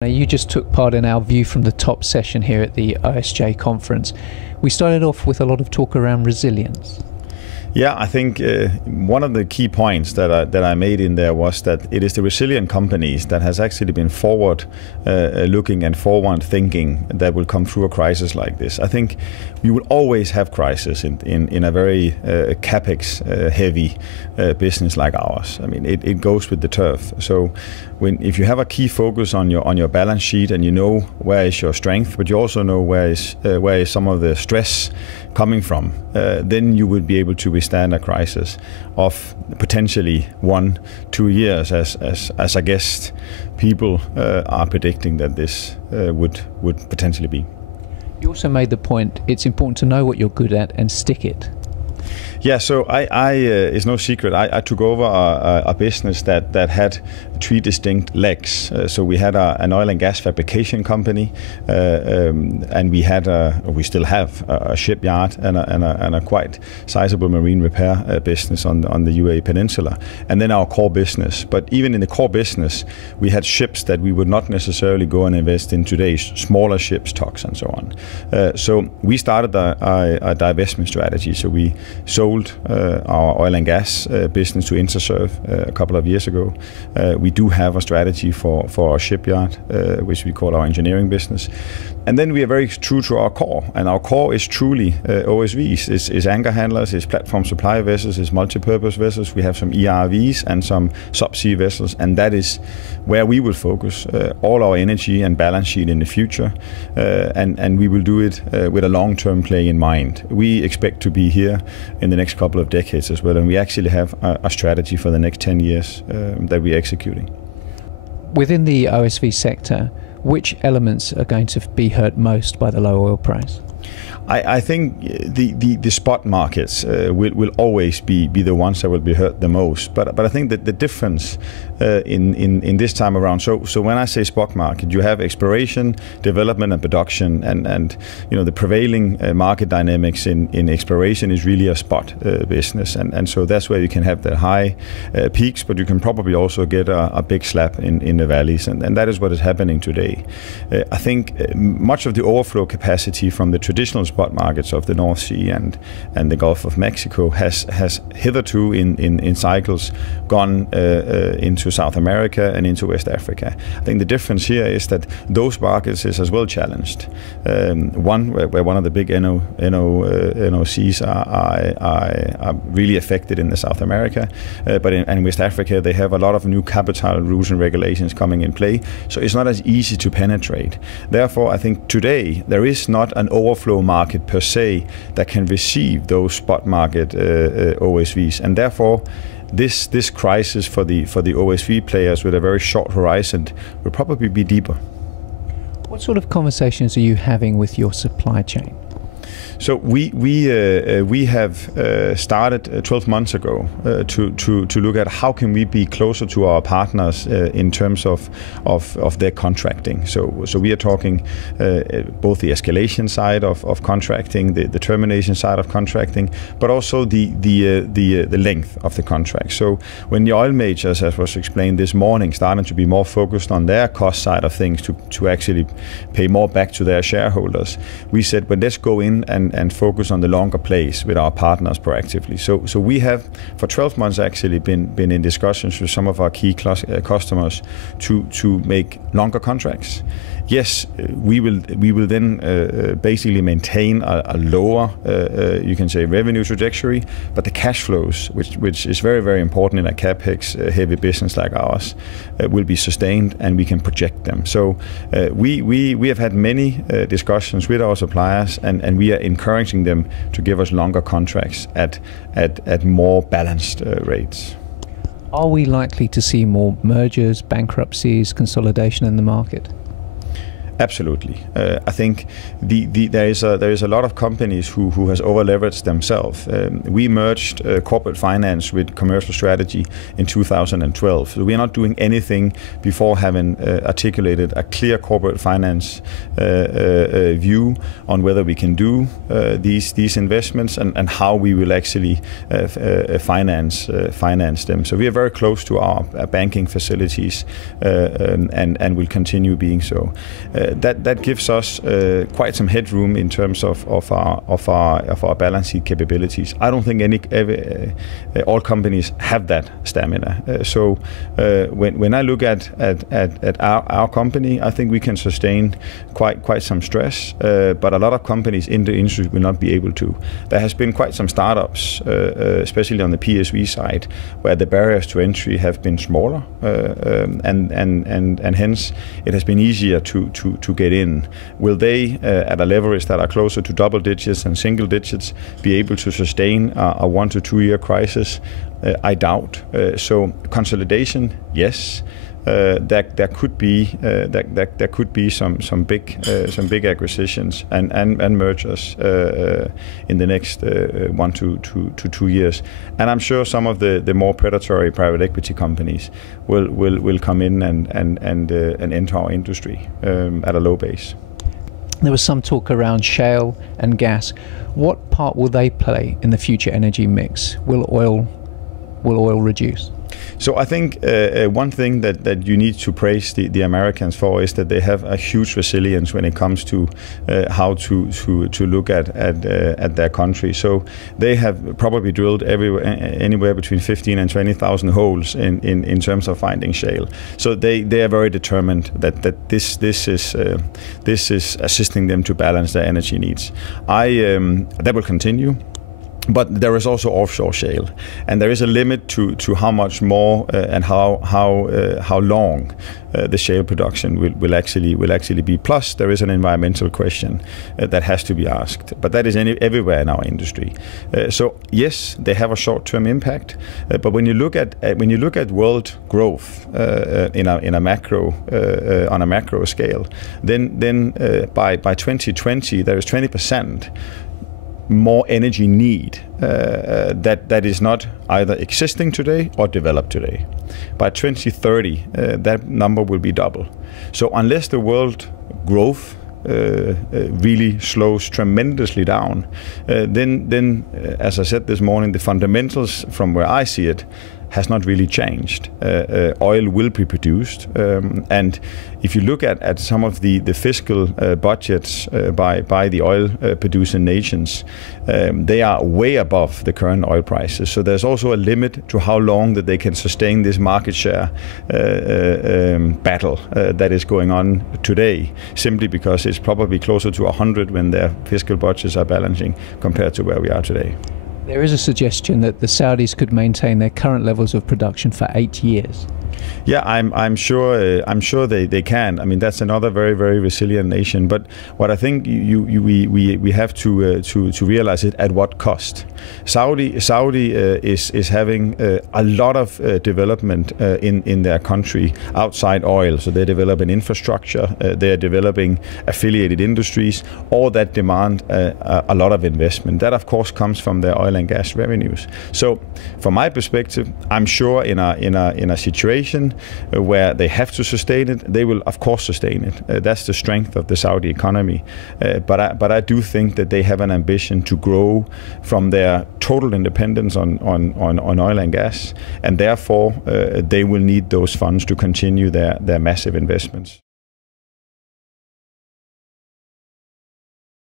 Now, you just took part in our View from the Top session here at the OSJ conference. We started off with a lot of talk around resilience. Yeah, I think one of the key points that I made in there was that it is the resilient companies that has actually been forward looking and forward thinking that will come through a crisis like this. I think we will always have crisis in a very capex heavy business like ours. I mean, it goes with the turf. So if you have a key focus on your balance sheet and you know where is your strength, but you also know where is some of the stress coming from, then you would be able to withstand a crisis of potentially 1-2 years, as I guess people are predicting that this would potentially be. You also made the point it's important to know what you're good at and stick it. Yeah, so it's no secret. I took over a business that had 3 distinct legs. So we had an oil and gas fabrication company, and we still have a shipyard and a quite sizable marine repair business on the UAE Peninsula, and then our core business. But even in the core business, we had ships that we would not necessarily go and invest in today, smaller ships, tugs, and so on. So we started a divestment strategy. So we sold our oil and gas business to Interserve a couple of years ago. We do have a strategy for our shipyard, which we call our engineering business. And then we are very true to our core, and our core is truly OSVs. It's anchor handlers, it's platform supply vessels, it's multi-purpose vessels. We have some ERVs and some subsea vessels, and that is where we will focus all our energy and balance sheet in the future, and we will do it with a long-term play in mind. We expect to be here in the next couple of decades as well, and we actually have a strategy for the next 10 years that we're executing. Within the OSV sector, which elements are going to be hurt most by the low oil price? I think the spot markets will always be the ones that will be hurt the most. But I think that the difference in this time around. So when I say spot market, you have exploration, development, and production, and the prevailing market dynamics in exploration is really a spot business, and so that's where you can have the high peaks, but you can probably also get a big slap in the valleys, and that is what is happening today. I think much of the overflow capacity from the traditional spot markets of the North Sea and the Gulf of Mexico has hitherto in cycles gone into South America and into West Africa. I think the difference here is that those markets is as well challenged. Where one of the big NOCs are really affected in the South America, but in West Africa they have a lot of new capital rules and regulations coming in play, so it's not as easy to penetrate. Therefore, I think today there is not an overflow market per se that can receive those spot market OSVs, and therefore this crisis for the OSV players with a very short horizon will probably be deeper. What sort of conversations are you having with your supply chain? So we have started 12 months ago to look at how can we be closer to our partners in terms of their contracting. So we are talking both the escalation side of contracting, the termination side of contracting, but also the length of the contract. So when the oil majors, as was explained this morning, starting to be more focused on their cost side of things to actually pay more back to their shareholders, we said, well, let's go in and focus on the longer plays with our partners proactively. So we have for 12 months actually been in discussions with some of our key customers to make longer contracts. Yes, we will then basically maintain a lower, you can say, revenue trajectory, but the cash flows, which is very, very important in a capex heavy business like ours, will be sustained, and we can project them. So we have had many discussions with our suppliers, and we are encouraging them to give us longer contracts at more balanced rates. Are we likely to see more mergers, bankruptcies, consolidation in the market? Absolutely. I think there is a lot of companies who has over-leveraged themselves. We merged corporate finance with commercial strategy in 2012. So we are not doing anything before having articulated a clear corporate finance view on whether we can do these investments and how we will actually finance them. So we are very close to our banking facilities and will continue being so. That gives us quite some headroom in terms of our balance sheet capabilities. I don't think all companies have that stamina. So when I look at our company, I think we can sustain quite some stress. But a lot of companies in the industry will not be able to. There has been quite some startups, especially on the PSV side, where the barriers to entry have been smaller, and hence it has been easier to get in. Will they, at a leverage that are closer to double digits and single digits, be able to sustain a 1 to 2 year crisis? I doubt. So consolidation, yes. There could be some big acquisitions and mergers in the next 1 to 2 years, and I'm sure some of the more predatory private equity companies will come in and enter our industry at a low base. There was some talk around shale and gas. What part will they play in the future energy mix? Will oil reduce? So I think one thing that you need to praise the Americans for is that they have a huge resilience when it comes to how to look at their country. So they have probably drilled anywhere between 15 and 20,000 holes in terms of finding shale. So they are very determined that this is assisting them to balance their energy needs. That will continue. But there is also offshore shale, and there is a limit to how much more and how long the shale production will actually be. Plus, there is an environmental question that has to be asked. But that is everywhere in our industry. So yes, they have a short-term impact. But when you look at world growth on a macro scale, then by 2020 there is 20% more energy need that is not either existing today or developed today. By 2030, that number will be double. So unless the world growth really slows tremendously down, then as I said this morning, the fundamentals from where I see it has not really changed. Oil will be produced, and if you look at some of the fiscal budgets by the oil producing nations, they are way above the current oil prices. So there's also a limit to how long that they can sustain this market share battle that is going on today, simply because it's probably closer to 100 when their fiscal budgets are balancing compared to where we are today. There is a suggestion that the Saudis could maintain their current levels of production for 8 years. Yeah, I'm sure they can. I mean, that's another very, very resilient nation. But what I think we have to realize it at what cost. Saudi is having a lot of development in their country outside oil. So they develop an infrastructure. They are developing affiliated industries. All that demand a lot of investment. That of course comes from their oil and gas revenues. So from my perspective, I'm sure in a situation where they have to sustain it, they will of course sustain it. That's the strength of the Saudi economy. But I do think that they have an ambition to grow from their total independence on oil and gas, and therefore they will need those funds to continue their massive investments.